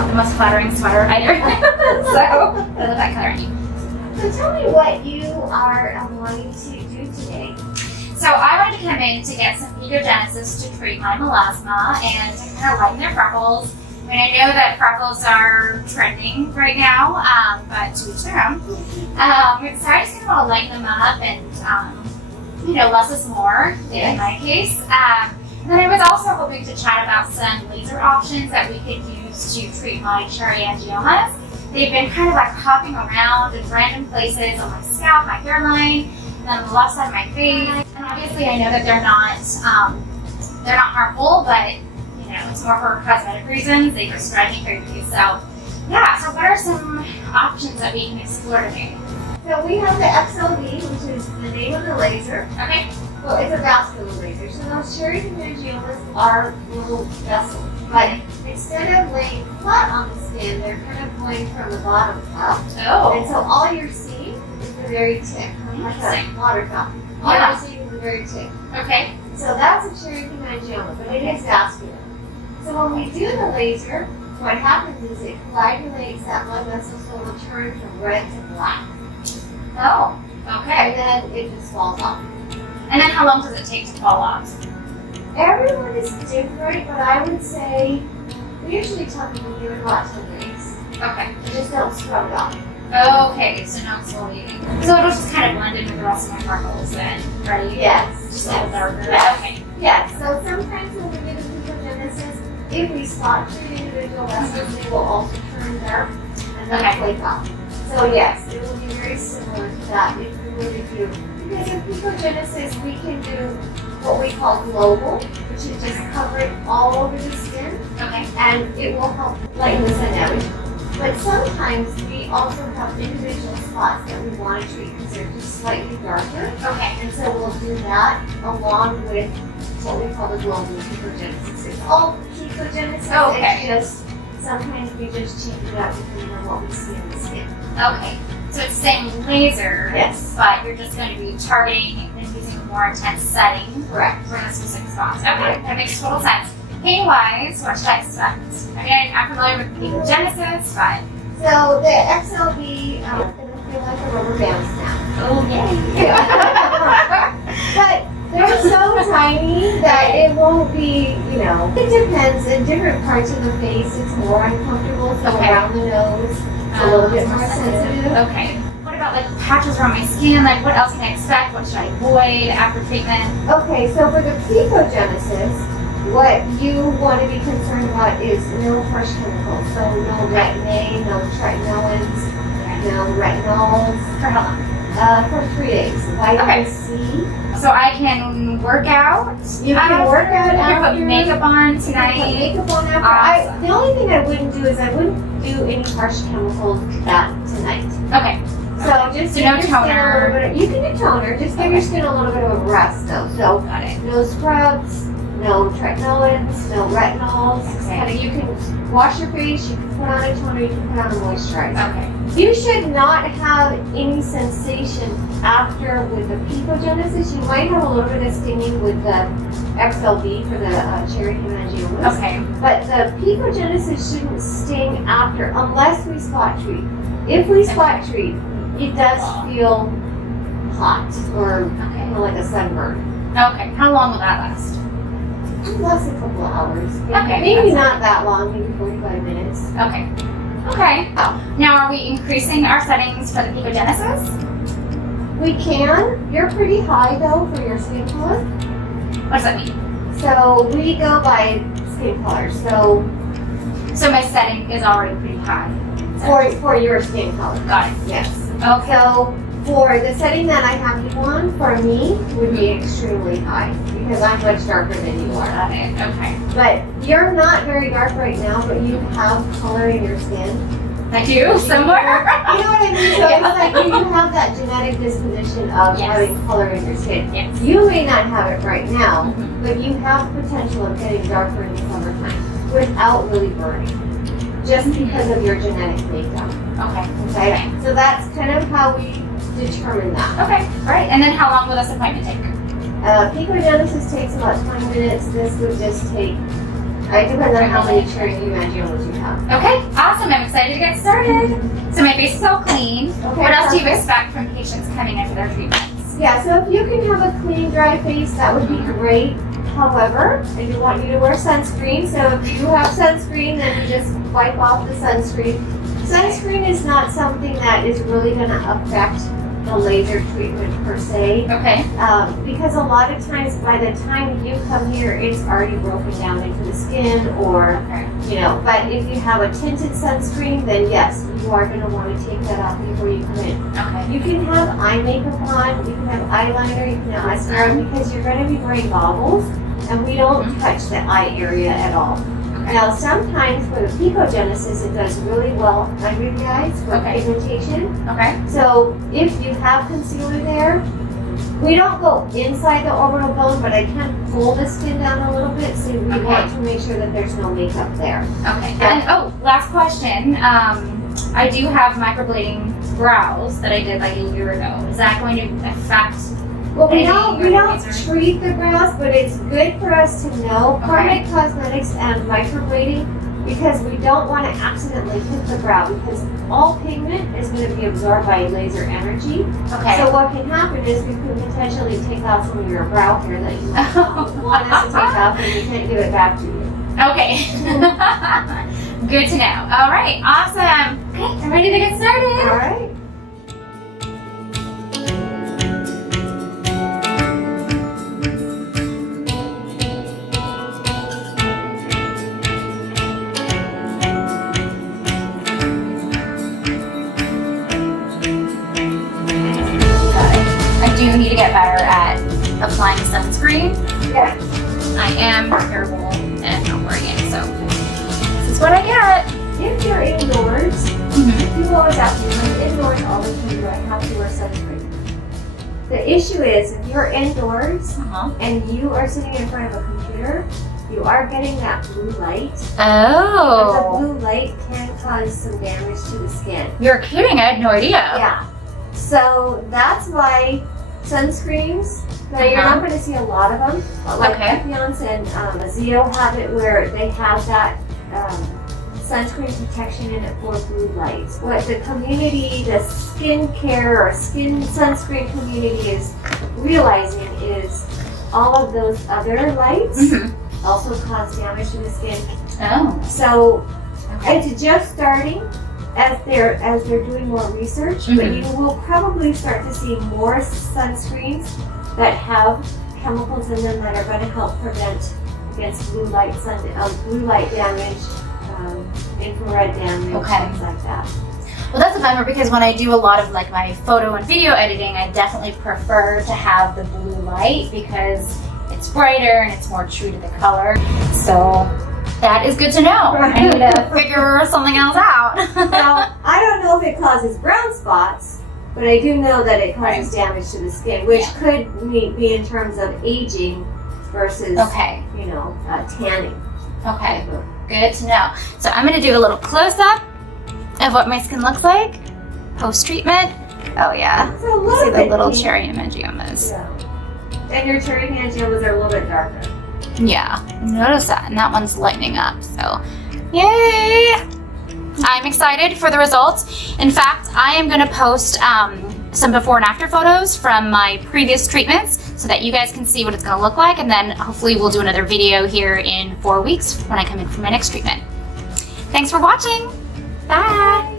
not the most flattering sweater either. So, I love that color on you. So tell me what you are wanting to do today. So I wanted to come in to get some Picogenesis to treat my melasma and to kind of lighten their freckles. I mean, I know that freckles are trending right now, but to each their own. So I just kind of want to lighten them up and, less is more in my case. And then I was also hoping to chat about some laser options that we could use to treat my cherry angiomas. They've been kind of like hopping around in random places on my scalp, my hairline, and then on the left side of my face. And obviously I know that they're not harmful, but it's more for cosmetic reasons. They prescribe me crazy. So yeah, so what are some options that we can explore today? So we have the XLV, which is the name of the laser. Okay. Well, it's a vascular laser. So those cherry angiomas are little vessels. But instead of laying flat on the skin, they're kind of going from the bottom up. Oh. And so all you're seeing is the very tip. Like a water fountain. All you're seeing is the very tip. Okay. So that's a cherry angioma, but it is vascular. So when we do the laser, what happens is it coagulates that blood vessel so it will turn from red to black. Oh, okay. And then it just falls off. And then how long does it take to fall off? Everyone is different, but I would say we usually tell people to give it about 10 days. Okay. You just don't scrub it off. Okay, so no exfoliating. So it'll just kind of blend in with the rest of my freckles then, right? Yes. Just a little darker. Yes. Okay. Yes. So sometimes when we do the Picogenesis, if we spot treat individual vessels, they will also turn dark and then flake off. So yes, it will be very similar to that if we were to do. Because in Picogenesis, we can do what we call global, which is just covering all over the skin. Okay. And it will help lighten the sun damage. But sometimes we also have individual spots that we want to treat because they're just slightly darker. Okay. And so we'll do that along with what we call the global Picogenesis. It's all Picogenesis. Okay. It's just sometimes we just change it up depending on what we see in the skin. Okay. So it's the same laser, Yes. but you're just going to be targeting and using a more intense setting Correct. for the specific spots. Okay, that makes total sense. Pain-wise, what should I expect? I mean, I'm familiar with Picogenesis, but... So the XLV is going to feel like a rubber band snap. Oh, yay! But they're so tiny that it won't be, it depends. In different parts of the face, it's more uncomfortable. So around the nose, it's a little bit more sensitive. Okay. What about like patches around my skin? Like what else can I expect? What should I avoid after treatment? Okay, so for the Picogenesis, what you want to be concerned about is no harsh chemicals. So no retin-A, no tretinoins, no retinols. For how long? For 3 days. Vitamin C. So I can work out. You can work out I can after. put makeup on You tonight. can put makeup on after. Awesome. The only thing I wouldn't do is I wouldn't do any harsh chemicals tonight. Okay. So just So give no your skin a toner. little bit. You can do toner. Just give your skin a little bit of a rest though. So Got it. no scrubs, no tretinoids, no retinols. Okay. Kinda, you can wash your face. You can put on a toner. You can put on a moisturizer. Okay. You should not have any sensation after with the Picogenesis. You might have a little bit of stinging with the XLV for the cherry angiomas. Okay. But the Picogenesis shouldn't sting after unless we spot treat. If we spot treat, it does feel hot or like a sunburn. Okay. How long will that last? It lasts a couple of hours. Okay. Maybe not that long, maybe 45 minutes. Okay. Okay. Now, are we increasing our settings for the Picogenesis? We can. You're pretty high though for your skin color. What does that mean? So we go by skin color. So my setting is already pretty high. for your skin color. Got it. Yes. Okay. So for the setting that I have you on, for me, would be extremely high because I'm much darker than you are. Got it. Okay. But you're not very dark right now, but you have color in your skin. I do somewhere. You know what I mean? So it's like you have that genetic disposition of having color in your skin. Yes. You may not have it right now, but you have potential of getting darker in the summertime without really burning, just because of your genetic makeup. Okay. Okay? So that's kind of how we determine that. Okay. All right. And then how long will this appointment take? Picogenesis takes about 20 minutes. This would just take, it depends on how many cherry angiomas you have. Okay. excited to get started. So my face is all clean. Okay, What else do you perfect. expect from patients coming in for their treatments? Yeah, so if you can have a clean, dry face, that would be great. However, I do want you to wear sunscreen. So if you have sunscreen, then you just wipe off the sunscreen. Sunscreen is not something that is really going to affect the laser treatment per se. Okay. Because a lot of times by the time you come here, it's already broken down into the skin or, Okay. you know, but if you have a tinted sunscreen, then yes, you are going to want to take that off before you come in. Okay. You can have eye makeup on, you can have eyeliner, you can have mascara because you're going to be wearing goggles and we don't touch the eye area at all. Okay. Now sometimes for the picogenesis it does really well under the eyes for Okay. pigmentation. Okay. So if you have concealer there, we don't go inside the orbital bone, but I can pull the skin down a little bit, so we Okay. want to make sure that there's no makeup there. Okay. Yeah. And last question. I do have microblading brows that I did like a year ago. Is that going to affect? Well, we Anything don't laser? treat the brows, but it's good for us to know Okay. permanent cosmetics and microblading because we don't want to accidentally hit the brow because all pigment is going to be absorbed by laser energy. Okay. So what can happen is we could potentially take off some of your brow hair that you want us to take off and we can't give it back to you. Okay. Good to know. All right. Awesome. Okay. I'm ready to get started. All right. I do need to get better at applying sunscreen. Yeah. I am terrible at not wearing it, so this is what I get. If you're indoors, Mm-hmm. people always ask me, I'm indoors all the time, do I have to wear sunscreen? The issue is, if you're indoors Uh-huh. and you are sitting in front of a computer, you are getting that blue light. Oh. And the blue light can cause some damage to the skin. You're kidding. I had no idea. Yeah. So that's why sunscreens, now you're not going to see a lot of them, but like Okay. Epion's and Azeo have it where they have that sunscreen protection in it for blue lights. What the community, the skincare or skin sunscreen community is realizing is all of those other lights Mm-hmm. also cause damage to the skin. Oh. So Okay. it's just starting as they're doing more research, but Mhm. you will probably start to see more sunscreens that have chemicals in them that are going to help prevent against blue light damage, infrared damage, Okay. things like that. Well, that's a bummer because when I do a lot of like my photo and video editing, I definitely prefer to have the blue light because it's brighter and it's more true to the color. So that is good to know. I need to figure something else out. Now, I don't know if it causes brown spots, but I do know that it causes damage to the skin, which could be in terms of aging versus, Okay. you know, tanning. Okay. Good to know. So I'm going to do a little close-up of what my skin looks like post-treatment. Oh yeah. It's a little See the bit little pink. cherry angiomas. Yeah. And your cherry angiomas are a little bit darker. Yeah, notice that, and that one's lightening up, so yay! I'm excited for the results. In fact, I am going to post some before and after photos from my previous treatments so that you guys can see what it's going to look like, and then hopefully we'll do another video here in 4 weeks when I come in for my next treatment. Thanks for watching. Bye!